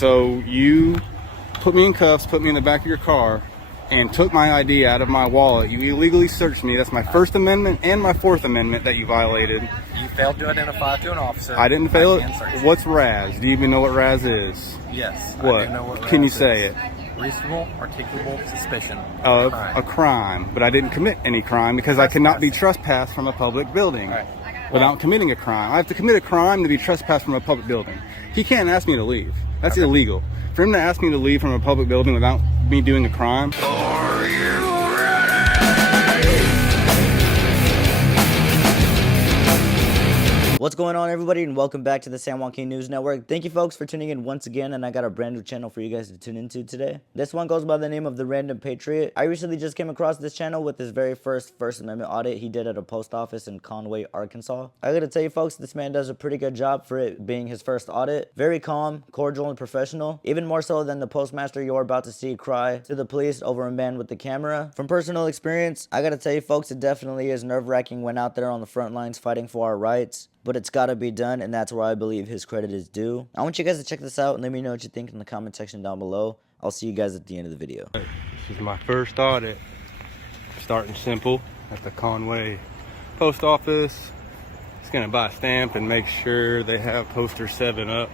So you put me in cuffs, put me in the back of your car, and took my ID out of my wallet. You illegally searched me. That's my First Amendment and my Fourth Amendment that you violated. You failed to identify to an officer. I didn't fail it. What's RAS? Do you even know what RAS is? Yes. What? I do know what Can you RAS say is. it? Reasonable, articulable suspicion Of a crime. But I didn't commit any crime because I cannot be trespassed from a public building without committing a crime. I have to commit a crime to be trespassed from a public building. He can't ask me to leave. That's illegal. For him to ask me to leave from a public building without me doing a crime. Are you ready? What's going on, everybody, and welcome back to the San Joaquin News Network. Thank you, folks, for tuning in once again, and I got a brand new channel for you guys to tune into today. This one goes by the name of The Random Patriot. I recently just came across this channel with his very First Amendment audit he did at a post office in Conway, Arkansas. I gotta tell you, folks, this man does a pretty good job for it being his first audit. Very calm, cordial, and professional. Even more so than the postmaster you're about to see cry to the police over a man with the camera. From personal experience, I gotta tell you, folks, it definitely is nerve-wracking when out there on the front lines fighting for our rights. But it's got to be done, and that's where I believe his credit is due. I want you guys to check this out and let me know what you think in the comment section down below. I'll see you guys at the end of the video. This is my first audit. Starting simple at the Conway post office. Just gonna buy a stamp and make sure they have poster 7 up.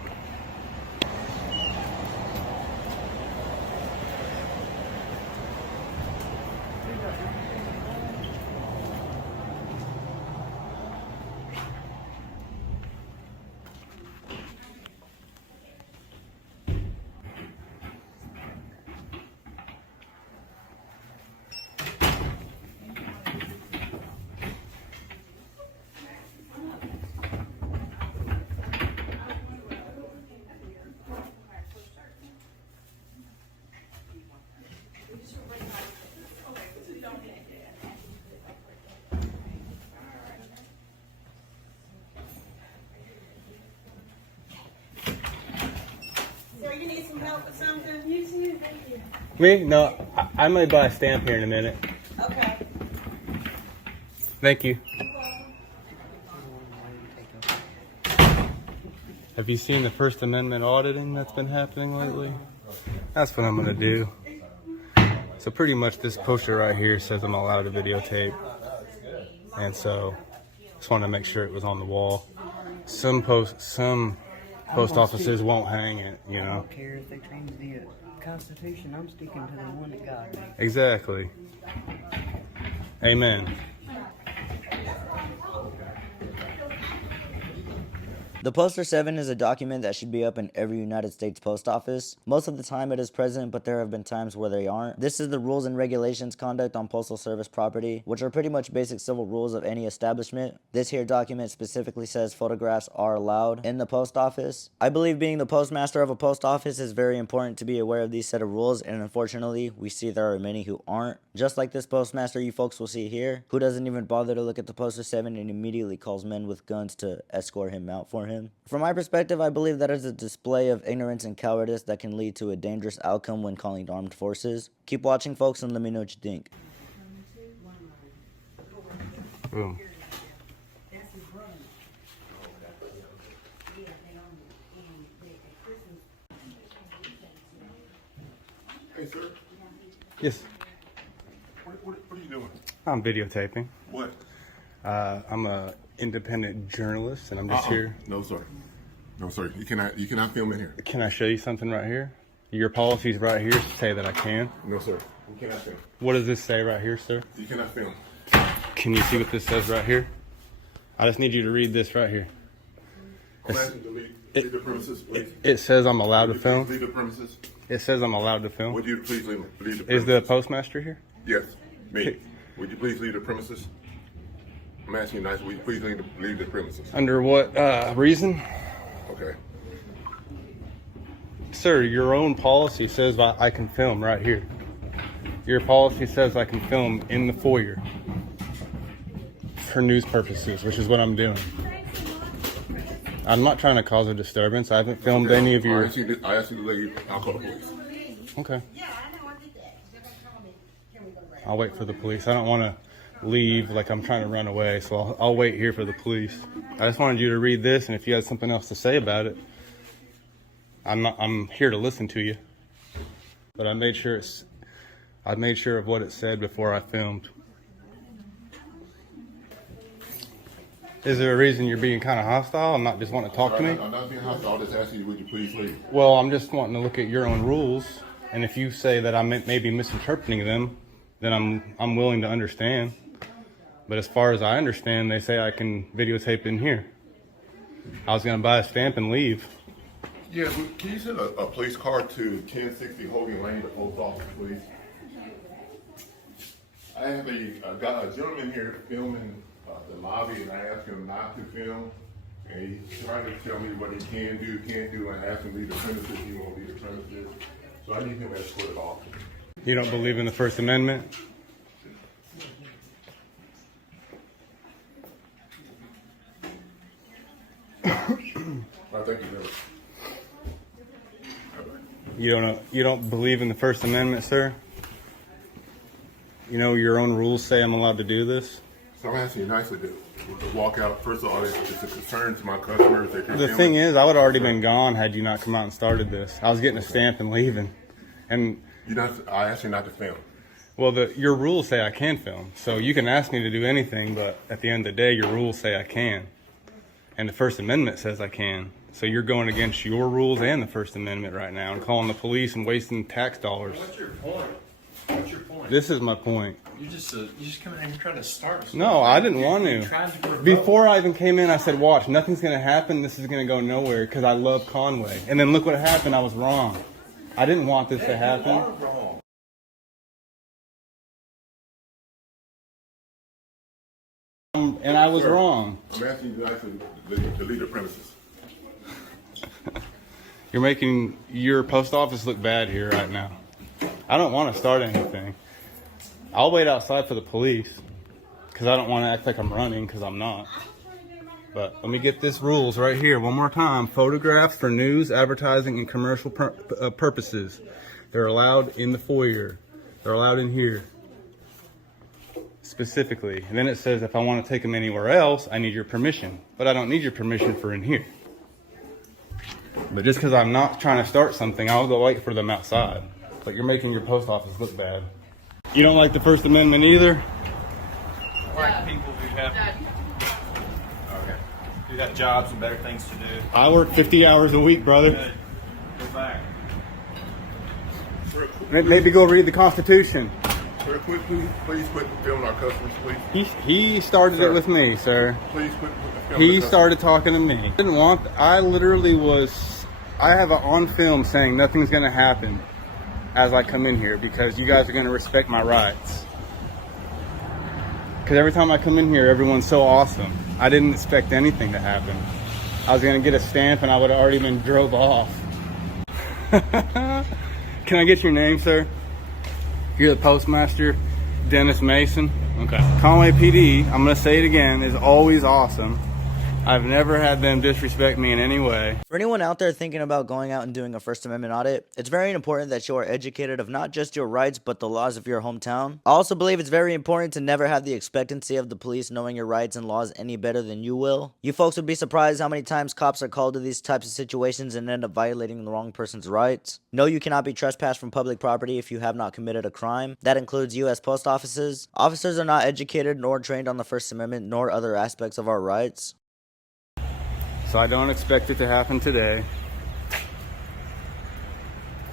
You need some help with something? You too, thank you. Me? No, I might buy a stamp here in a minute. Okay. Thank you. Have you seen the First Amendment auditing that's been happening lately? That's what I'm gonna do. So pretty much this poster right here says I'm allowed to videotape. And so just wanted to make sure it was on the wall. Some post offices won't hang it, you know. I don't care if they change the Constitution. I'm sticking to the one that God made. Exactly. Amen. The Poster 7 is a document that should be up in every United States post office. Most of the time it is present, but there have been times where they aren't. This is the rules and regulations conduct on postal service property, which are pretty much basic civil rules of any establishment. This here document specifically says photographs are allowed in the post office. I believe being the postmaster of a post office is very important to be aware of these set of rules, and unfortunately, we see there are many who aren't. Just like this postmaster you folks will see here, who doesn't even bother to look at the Poster 7 and immediately calls men with guns to escort him out for him. From my perspective, I believe that is a display of ignorance and cowardice that can lead to a dangerous outcome when calling armed forces. Keep watching, folks, and let me know what you think. Boom. Hey, sir. Yes, What are you doing? I'm videotaping. What? I'm a independent journalist, and I'm just here. No, sir. No, sir. You cannot film in here. Can I show you something right here? Your policies right here say that I can. No, sir. You cannot film. What does this say right here, sir? You cannot film. Can you see what this says right here? I just need you to read this right here. I'm asking you to leave the premises, please. It says I'm allowed to Would you film. please leave the premises. It says I'm allowed to film. Would you please leave the premises? Is the postmaster here? Yes, me. Would you please leave the premises? I'm asking you nice. Would you please leave the premises? Under what reason? Okay. Sir, your own policy says I can film right here. Your policy says I can film in the foyer for news purposes, which is what I'm doing. I'm not trying to cause a disturbance. I haven't filmed any of your... I asked you to leave. I'll call the police. Okay. I'll wait for the police. I don't want to leave like I'm trying to run away, so I'll wait here for the police. I just wanted you to read this, and if you had something else to say about it, I'm here to listen to you. But I made sure of what it said before I filmed. Is there a reason you're being kind of hostile? I'm not just wanting to talk to me? I'm not being hostile. I'm just asking you, would you please leave? Well, I'm just wanting to look at your own rules. And if you say that I'm maybe misinterpreting them, then I'm willing to understand. But as far as I understand, they say I can videotape in here. I was going to buy a stamp and leave. Yeah, can you send a police car to 1060 Hogan Lane, the post office, please? I have a gentleman here filming the lobby, and I asked him not to film. And he's trying to tell me what he can do, can't do, and I asked him to leave the premises. He won't leave the premises. So I need him escorted off. You don't believe in the First Amendment? I thank you, brother. You don't believe in the First Amendment, sir? You know your own rules say I'm allowed to do this? So I'm asking you nicely to walk out. First of all, it's a concern to my customers that you're The filming. thing is, I would have already been gone had you not come out and started this. I was getting a stamp and leaving. And I asked you not to film. well, your rules say I can film. So you can ask me to do anything, but at the end of the day, your rules say I can. And the First Amendment says I can. So you're going against your rules and the First Amendment right now and calling the police and wasting tax dollars. What's your point? What's your point? This is my point. You just coming in here trying to start something. No, I didn't want You're to. trying to provoke. Before I even came in, I said, watch, nothing's going to happen. This is going to go nowhere because I love Conway. And then look what happened. I was wrong. I didn't want this to happen. You are wrong. And I was wrong. I'm asking you nicely to leave the premises. You're making your post office look bad here right now. I don't want to start anything. I'll wait outside for the police because I don't want to act like I'm running because I'm not. But let me get this rules right here one more time. Photographs for news, advertising, and commercial purposes. They're allowed in the foyer. They're allowed in here. Specifically. And then it says if I want to take them anywhere else, I need your permission. But I don't need your permission for in here. But just because I'm not trying to start something, I'll go wait for them outside. But you're making your post office look bad. You don't like the First Amendment either? Like people who have jobs and better things to do. I work 50 hours a week, brother. Good. Go back. Real Maybe go read the Constitution. quick, please quit filming our customers, please. He started it with me, sir. Please quit filming He the started talking to me. I have an on film saying nothing's going to happen as I come in here because you guys are going to respect my rights. Because every time I come in here, everyone's so awesome. I didn't expect anything to happen. I was going to get a stamp and I would have already been drove off. Can I get your name, sir? You're the postmaster, Dennis Mason. Okay. Conway PD, I'm going to say it again, is always awesome. I've never had them disrespect me in any way. For anyone out there thinking about going out and doing a First Amendment audit, it's very important that you are educated of not just your rights, but the laws of your hometown. I also believe it's very important to never have the expectancy of the police knowing your rights and laws any better than you will. You folks would be surprised how many times cops are called to these types of situations and end up violating the wrong person's rights. No, you cannot be trespassed from public property if you have not committed a crime. That includes U.S. post offices. Officers are not educated nor trained on the First Amendment nor other aspects of our rights. So I don't expect it to happen today.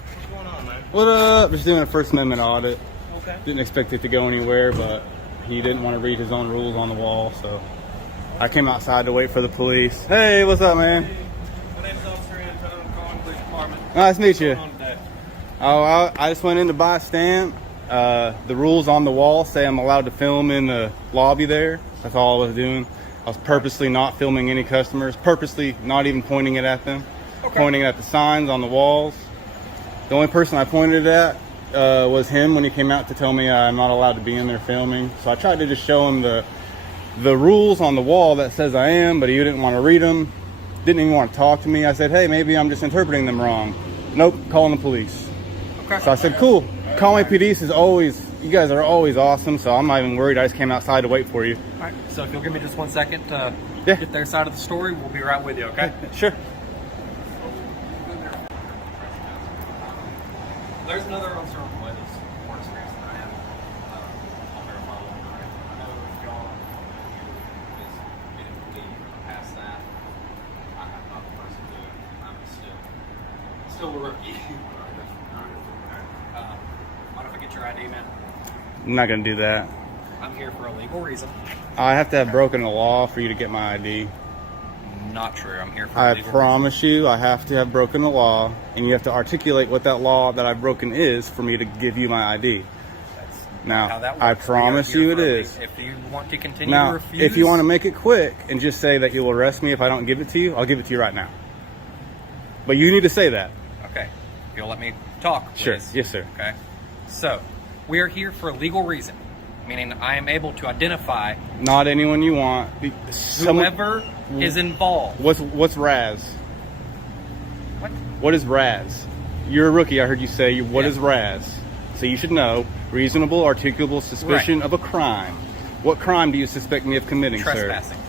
What's going on, man? What up? Just doing a First Amendment audit. Okay. Didn't expect it to go anywhere, but he didn't want to read his own rules on the wall, so I came outside to wait for the police. Hey, what's up, man? My name is Officer Antone, calling police department. Nice to meet you. What's going on today? Oh, I just went in to buy a stamp. The rules on the wall say I'm allowed to film in the lobby there. That's all I was doing. I was purposely not filming any customers, purposely not even pointing it at them, pointing it at the signs on the walls. The only person I pointed it at was him when he came out to tell me I'm not allowed to be in there filming. So I tried to just show him the rules on the wall that says I am, but he didn't want to read them, didn't even want to talk to me. I said, hey, maybe I'm just interpreting them wrong. Nope, calling the police. Okay. So I said, cool. Conway PD is always, you guys are always awesome, so I'm not even worried. I just came outside to wait for you. All right. So if you'll give me just 1 second to Yeah. get their side of the story, we'll be right with you, okay? Sure. There's another officer on the way that's more experienced than I am. I'll verify what we're right. I know if y'all is getting the lead past that, I'm not the person to do it. I'm still a rookie. Mind if I get your ID, man? I'm not gonna do that. I'm here for a legal reason. I have to have broken the law for you to get my ID. Not true. I'm here for a I legal promise you, I have to have broken the law, and you have to articulate what that law that I've broken is for me to give you my ID. reason. How Now, that I works. We are promise here you it for a is. If you want to continue to Now, refuse, if you want to make it quick and just say that you'll arrest me if I don't give it to you, I'll give it to you right now. But you need to say that. okay, if you'll let me talk, please. Sure. Yes, sir. Okay. So, we are here for a legal reason, meaning I am able to identify Not anyone you want. whoever is involved. What's Raz? What? What is Raz? You're a rookie. I heard you say. What Yeah. is Raz? So you should know. Reasonable, articulable suspicion Right. of a crime. What crime do you suspect me of committing, Trespassing. sir?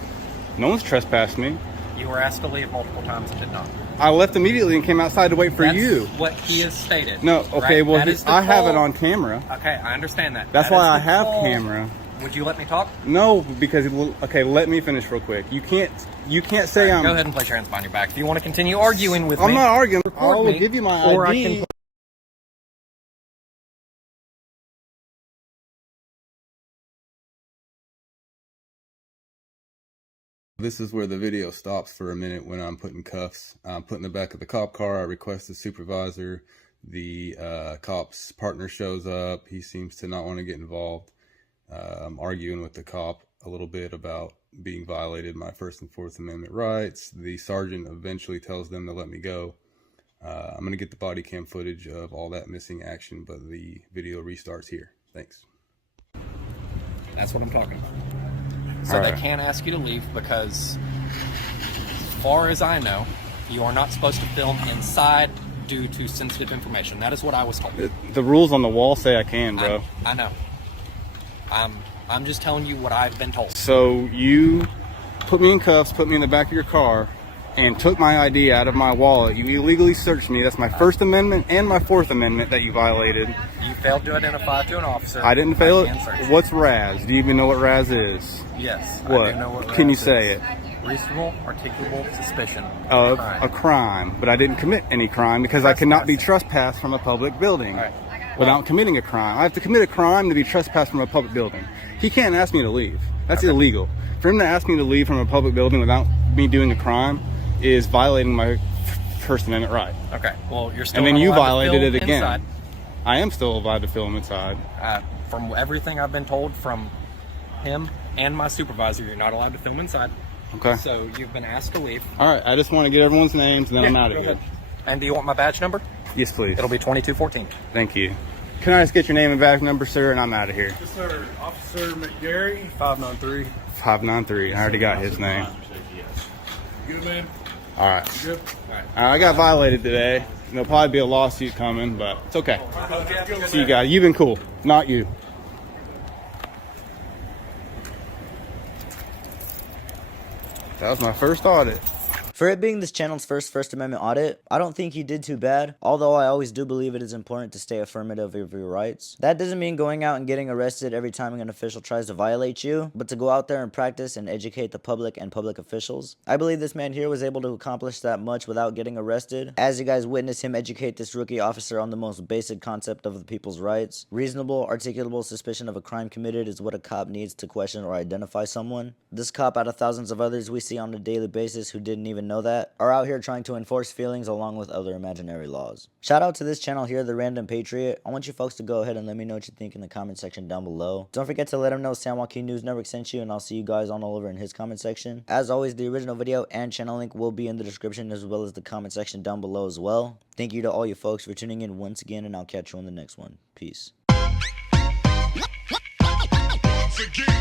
No one's trespassed me. You were asked to leave multiple times and did not. I left immediately and came outside to wait for That's you. what he has stated. No, okay, right? well, That is the I have it call. on camera. Okay, I understand that. That's That why is I the have call. camera. Would you let me talk? No, because okay, let me finish real quick. You can't say I'm. Go ahead and place your hands behind your back. If you want to continue arguing with me, I'm not arguing. I record will me, give you my or ID. I can. This is where the video stops for a minute when I'm putting cuffs. I'm put in the back of the cop car. I request the supervisor. The cop's partner shows up. He seems to not want to get involved. I'm arguing with the cop a little bit about being violated my First and Fourth Amendment rights. The sergeant eventually tells them to let me go. I'm going to get the body cam footage of all that missing action, but the video restarts here. Thanks. That's what I'm talking about. So All they right. can't ask you to leave because, as far as I know, you are not supposed to film inside due to sensitive information. That is what I was told. The rules on the wall say I can, bro. I know. I'm just telling you what I've been told. So you put me in cuffs, put me in the back of your car, and took my ID out of my wallet. You illegally searched me. That's my First Amendment and my Fourth Amendment that you violated. You failed to identify to an officer. I didn't fail it. can search. What's Raz? Do you even know what Raz is? Yes. What? I do know what Can you RAS say is. it? Reasonable, articulable suspicion Of crime. a crime, but I didn't commit any crime because I cannot be trespassed from a public building All right. without committing a crime. I have to commit a crime to be trespassed from a public building. He can't ask me to leave. That's illegal. For him to ask me to leave from a public building without me doing a crime is violating my First Amendment right. Okay. Well, you're still. And then not you allowed to violated film it again. inside. I am still allowed to film inside. From everything I've been told from him and my supervisor, you're not allowed to film inside. Okay. So you've been asked to leave. All right. I just want to get everyone's names and then I'm out of Go here. ahead. And do you want my badge number? Yes, please. It'll be 2214. Thank you. Can I just get your name and badge number, sir, and I'm out of here. Yes, sir. Officer McGarry, 593. 593. I already got his name. Good, man? All right. Good? I got violated today. There'll probably be a lawsuit coming, but it's okay. See you guys. You've been cool. Not you. That was my first audit. For it being this channel's First Amendment audit, I don't think he did too bad, although I always do believe it is important to stay affirmative of your rights. That doesn't mean going out and getting arrested every time an official tries to violate you, but to go out there and practice and educate the public and public officials. I believe this man here was able to accomplish that much without getting arrested, as you guys witnessed him educate this rookie officer on the most basic concept of the people's rights. Reasonable, articulable suspicion of a crime committed is what a cop needs to question or identify someone. This cop, out of thousands of others we see on a daily basis who didn't even know that, are out here trying to enforce feelings along with other imaginary laws. Shout out to this channel here, The Random Patriot. I want you folks to go ahead and let me know what you think in the comment section down below. Don't forget to let him know San Joaquin News Network sent you, and I'll see you guys on all over in his comment section. As always, the original video and channel link will be in the description as well as the comment section down below as well. Thank you to all you folks for tuning in once again, and I'll catch you on the next one. Peace. Again.